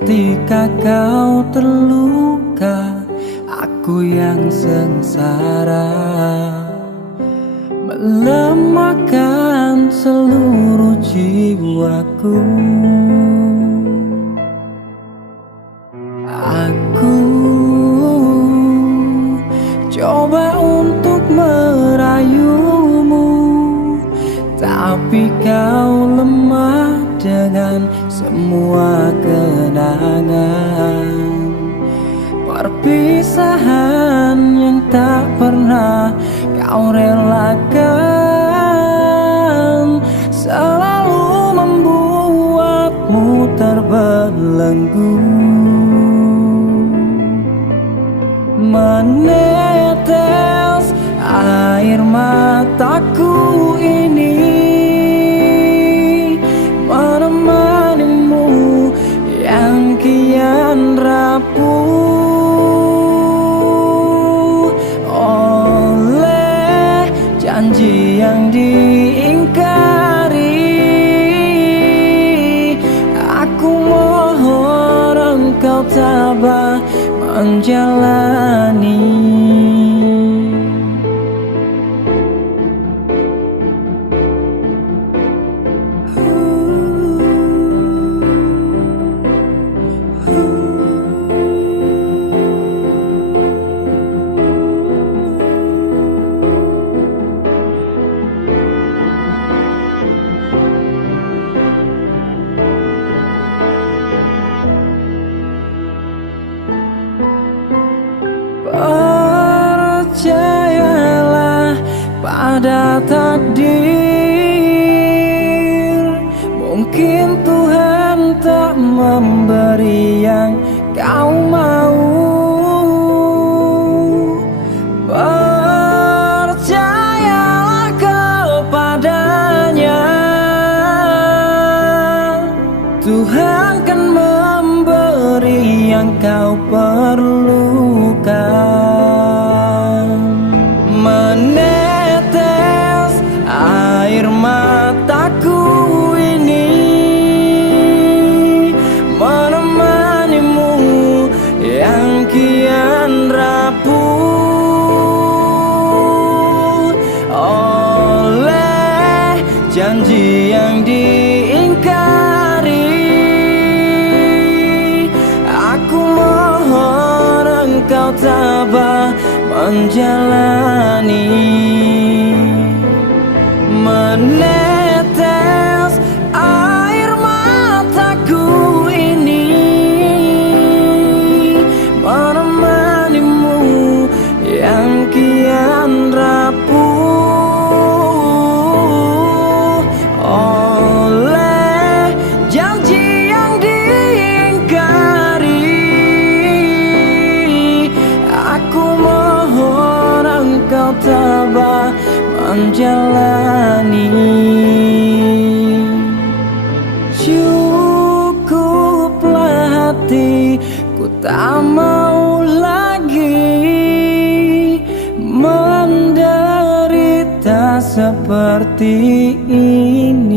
Ketika kau terluka, aku yang sengsara, melemahkan seluruh jiwaku. Aku coba untuk merayumu, tapi kau lemah dengan semua kenangan. Perpisahan yang tak pernah kau relakan selalu membuatmu terbelenggu. Menetes air mataku ini menemanimu yang kian rapuh oleh janji yang diingkari. Aku mohon engkau tabah menjalani. Percayalah pada takdir, mungkin Tuhan tak memberi yang kau mau. Percayalah kepadanya, Tuhan kan memberi yang kau perlukan. Menetes air mataku ini menemanimu yang kian rapuh oleh janji yang diingkari. Aku mohon engkau tabah menjalani. Menetes air mataku ini menemanimu yang kian rapuh oleh janji yang diingkari. Aku mohon engkau tabah menjalani. Cukuplah hatiku tak mau lagi menderita seperti ini.